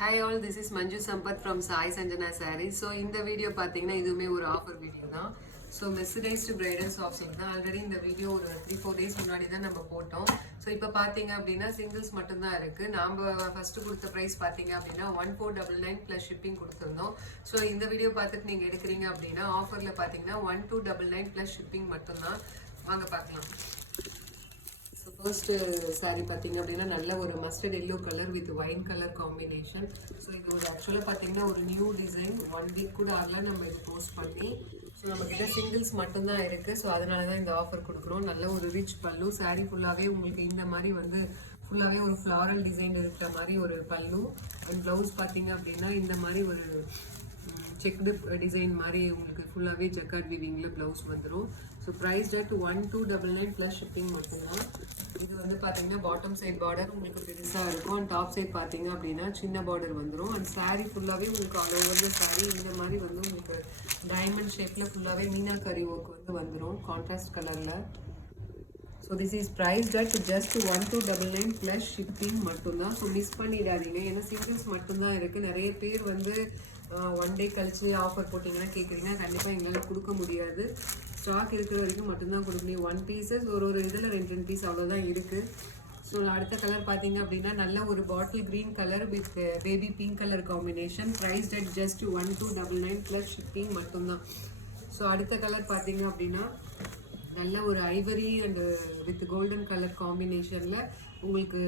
Hi all, this is Manju Sampath from Sai Sanjana Sarees. So இந்த video பார்த்தீங்கன்னா இதுவுமே ஒரு ஆஃபர் வீடியோ தான். ஸோ மெஸ்ஸடைஸ்டு பிரைடல் சாஃப்ட் சில்க் தான். ஆல்ரெடி இந்த வீடியோ ஒரு 3-4 days முன்னாடி தான் நம்ம போட்டோம். ஸோ இப்போ பார்த்தீங்க அப்படின்னா சிங்கிள்ஸ் மட்டும்தான் இருக்குது. நாம் ஃபஸ்ட்டு கொடுத்த ப்ரைஸ் பார்த்தீங்க அப்படின்னா 1499 ப்ளஸ் ஷிப்பிங் கொடுத்துருந்தோம். ஸோ இந்த வீடியோ பார்த்துட்டு நீங்கள் எடுக்கிறீங்க அப்படின்னா ஆஃபரில் பார்த்தீங்கன்னா 1299 ப்ளஸ் ஷிப்பிங் மட்டும்தான். வாங்க பார்க்கலாம். ஃபர்ஸ்ட் சாரீ பார்த்தீங்க அப்படின்னா நல்ல ஒரு mustard yellow colour with wine colour combination. So இது ஒரு ஆக்சுவலாக பார்த்தீங்கன்னா ஒரு நியூ டிசைன் 1 week கூட ஆகல நம்ம இது போஸ்ட் பண்ணி. ஸோ நம்மக்கிட்ட சிங்கிள்ஸ் மட்டும்தான் இருக்குது. ஸோ அதனால தான் இந்த ஆஃபர் கொடுக்குறோம். நல்ல ஒரு ரிச் பல்லு. சாரீ ஃபுல்லாகவே உங்களுக்கு இந்த மாதிரி வந்து ஃபுல்லாகவே ஒரு ஃப்ளாரல் டிசைன் இருக்கிற மாதிரி ஒரு பல்லு. அண்ட் ப்ளவுஸ் பார்த்தீங்க அப்படின்னா இந்த மாதிரி ஒரு செக்டு டிசைன் மாதிரி உங்களுக்கு ஃபுல்லாகவே ஜக்கார்ட் வீவிங்கில் ப்ளவுஸ் வந்துடும். So price at 1299 plus shipping மட்டும்தான். இது வந்து பார்த்தீங்கன்னா பாட்டம் சைட் பார்டர் உங்களுக்கு பெருசாக இருக்கும். அண்ட் டாப் சைட் பார்த்தீங்க அப்படின்னா சின்ன பார்டர் வந்துடும். அண்ட் சாரீ ஃபுல்லாகவே உங்களுக்கு ஆல் ஓவர் த சாரீ இந்த மாதிரி வந்து உங்களுக்கு டைமண்ட் ஷேப்பில் ஃபுல்லாகவே மீனாக்கரி ஒர்க் வந்து வந்துடும் கான்ட்ராஸ்ட் கலரில். So this is price at just 1299 plus shipping மட்டும்தான். ஸோ மிஸ் பண்ணிடாதீங்க. ஏன்னா சிங்கிள்ஸ் மட்டும்தான் இருக்குது. நிறைய பேர் வந்து 1 day கழிச்சு ஆஃபர் போட்டிங்கன்னா கேட்குறீங்க. கண்டிப்பாக எங்களால் கொடுக்க முடியாது. ஸ்டாக் இருக்கிற வரைக்கும் மட்டும்தான் கொடுக்க முடியும். 1 pieces ஒரு இதில் 2 பீஸ் அவ்வளோதான் இருக்குது. ஸோ அடுத்த கலர் பார்த்தீங்க அப்படின்னா நல்ல ஒரு bottle green colour with baby pink colour combination. Price at just 1299 plus shipping மட்டும்தான். ஸோ அடுத்த கலர் பார்த்தீங்க அப்படின்னா நல்ல ஒரு ivory and with golden colour காம்பினேஷனில் உங்களுக்கு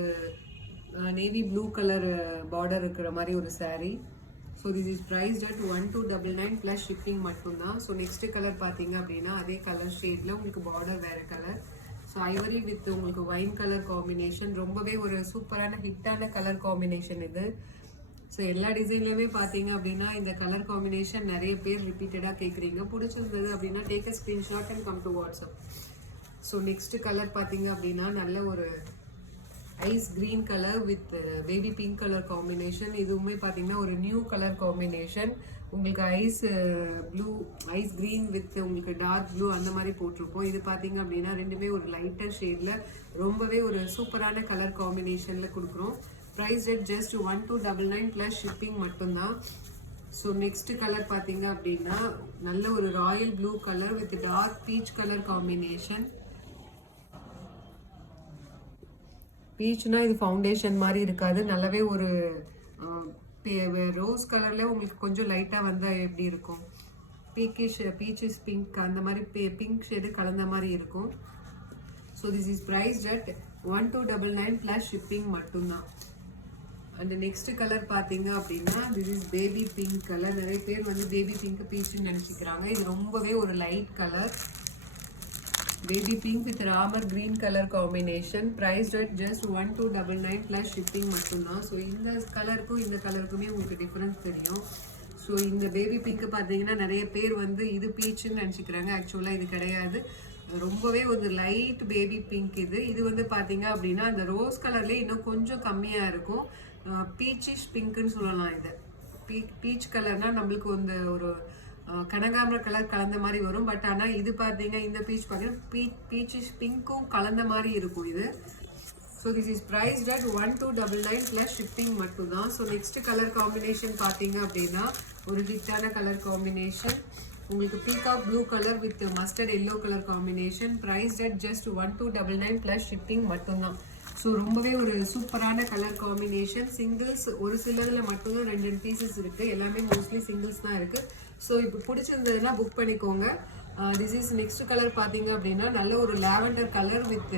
நேவி ப்ளூ கலர் பார்டர் இருக்கிற மாதிரி ஒரு sari. So this is priced at 1299 plus shipping மட்டும்தான். ஸோ நெக்ஸ்ட் கலர் பார்த்தீங்க அப்படின்னா அதே கலர் ஷேடில் உங்களுக்கு பார்டர் வேறு கலர். ஸோ ஐவரி வித் உங்களுக்கு ஒயின் கலர் காம்பினேஷன். ரொம்பவே ஒரு சூப்பரான ஹிட்டான கலர் காம்பினேஷன் இது. ஸோ எல்லா டிசைன்லையுமே பார்த்தீங்க அப்படின்னா இந்த கலர் காம்பினேஷன் நிறைய பேர் ரிப்பீட்டடாக கேட்குறீங்க. பிடிச்சிருந்தது அப்படின்னா take a screenshot and come to WhatsApp. So next colour பார்த்தீங்க அப்படின்னா நல்ல ஒரு ice green colour with baby pink colour combination. இதுவுமே பார்த்தீங்கன்னா ஒரு நியூ கலர் காம்பினேஷன். உங்களுக்கு ஐஸ் கிரீன் வித் உங்களுக்கு டார்க் ப்ளூ அந்த மாதிரி போட்டிருக்கோம். இது பார்த்தீங்க அப்படின்னா ரெண்டுமே ஒரு லைட்டர் ஷேடில் ரொம்பவே ஒரு சூப்பரான கலர் காம்பினேஷனில் கொடுக்குறோம். Price at just 1299 plus shipping மட்டும்தான். ஸோ நெக்ஸ்ட் கலர் பார்த்தீங்க அப்படின்னா நல்ல ஒரு royal blue colour with dark peach colour combination. பீச்னா இது ஃபவுண்டேஷன் மாதிரி இருக்காது. நல்லாவே ஒரு ரோஸ் கலரில் உங்களுக்கு கொஞ்சம் லைட்டாக வந்தால் எப்படி இருக்கும், பீச்சஸ் பிங்க் அந்த மாதிரி பிங்க் ஷேடு கலந்த மாதிரி இருக்கும். So this is priced at 1299 plus shipping மட்டும்தான். அண்ட் நெக்ஸ்ட் கலர் பார்த்தீங்க அப்படின்னா this is baby pink colour. நிறைய பேர் வந்து பேபி பிங்க் பீச்சுன்னு நினச்சிக்கிறாங்க. இது ரொம்பவே ஒரு light colour. Baby pink with Ramar green colour combination. Prized at just 1299 plus shipping மட்டும்தான். ஸோ இந்த கலருக்கும் இந்த கலருக்குமே உங்களுக்கு டிஃப்ரென்ஸ் தெரியும். ஸோ இந்த பேபி பிங்க் பார்த்தீங்கன்னா நிறைய பேர் வந்து இது பீச்சுன்னு நினச்சிக்கிறாங்க. ஆக்சுவலாக இது கிடையாது. ரொம்பவே ஒரு லைட் பேபி பிங்க் இது வந்து பார்த்தீங்க அப்படின்னா அந்த ரோஸ் கலர்லேயே இன்னும் கொஞ்சம் கம்மியாக இருக்கும். பீச்சிஷ் பிங்க்குன்னு சொல்லலாம். இது பீச் கலர்னால் நம்மளுக்கு வந்து ஒரு கனகாம்பர கலர் கலந்த மாதிரி வரும். பட் ஆனால் இது பார்த்தீங்க இந்த பீச் பார்த்தீங்கன்னா பீச்சிஷ் பிங்க்கும் கலந்த மாதிரி இருக்கும் இது. So this is priced at 1299 plus shipping மட்டும்தான். ஸோ நெக்ஸ்ட் கலர் காம்பினேஷன் பார்த்தீங்க அப்படின்னா ஒரு ஹிட்டான கலர் காம்பினேஷன். உங்களுக்கு peacock blue colour with mustard yellow colour combination. Prized at just 1299 plus shipping மட்டும்தான். ஸோ ரொம்பவே ஒரு சூப்பரான கலர் காம்பினேஷன். சிங்கிள்ஸ் ஒரு சிலரில் மட்டும்தான் 2 பீசஸ் இருக்குது. எல்லாமே மோஸ்ட்லி சிங்கிள்ஸ் தான் இருக்குது. ஸோ இப்போ பிடிச்சிருந்ததுன்னா புக் பண்ணிக்கோங்க. திஸ் இஸ் நெக்ஸ்ட் கலர் பார்த்தீங்க அப்படின்னா நல்ல ஒரு லாவெண்டர் கலர் வித்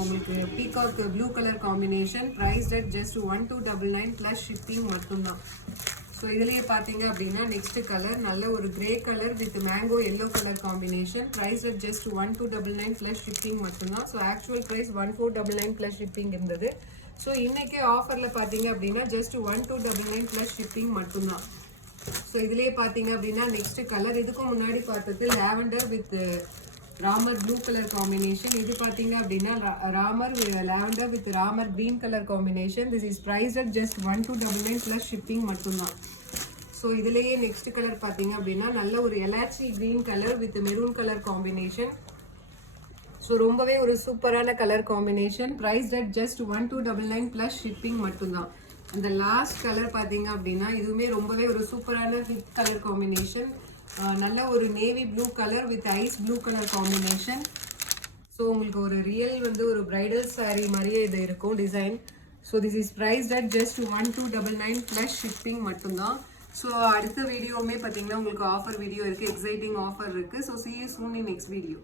உங்களுக்கு peacock blue colour combination. Price at just 1299 plus shipping மட்டும்தான். ஸோ இதுலேயே பார்த்தீங்க அப்படின்னா நெக்ஸ்ட் கலர் நல்ல ஒரு grey colour with mango yellow colour combination. Price at just 1299 plus shipping மட்டும்தான். So actual price 1499 plus shipping இருந்தது. So இன்றைக்கே ஆஃபரில் பார்த்தீங்க அப்படின்னா ஜஸ்ட் 1299 ப்ளஸ் ஷிப்பிங் மட்டும்தான். ஸோ இதுலேயே பார்த்தீங்க அப்படின்னா நெக்ஸ்ட் கலர் இதுக்கு முன்னாடி பார்த்தது lavender with Ramar blue colour combination. இது பார்த்தீங்க அப்படின்னா Ramar lavender with Ramar green colour combination. This is price at just 1299 plus shipping மட்டும்தான். ஸோ இதுலேயே நெக்ஸ்ட் கலர் பார்த்தீங்க அப்படின்னா நல்ல ஒரு எலாச்சி green colour with maroon colour combination. So ரொம்பவே ஒரு சூப்பரான colour combination. Price at just 1299 plus shipping மட்டும்தான். அந்த லாஸ்ட் கலர் பார்த்தீங்க அப்படின்னா இதுவுமே ரொம்பவே ஒரு சூப்பரான ஹிட் கலர் காம்பினேஷன். நல்ல ஒரு navy blue colour with ice blue colour combination. So உங்களுக்கு ஒரு ரியல் வந்து ஒரு பிரைடல் saree மாதிரியே இது இருக்கும் design. So this is priced at just 1299 plus shipping மட்டும்தான். ஸோ அடுத்த வீடியோவுமே பார்த்தீங்கன்னா உங்களுக்கு ஆஃபர் வீடியோ இருக்குது, எக்ஸைட்டிங் ஆஃபர் இருக்குது. So see you soon in next video.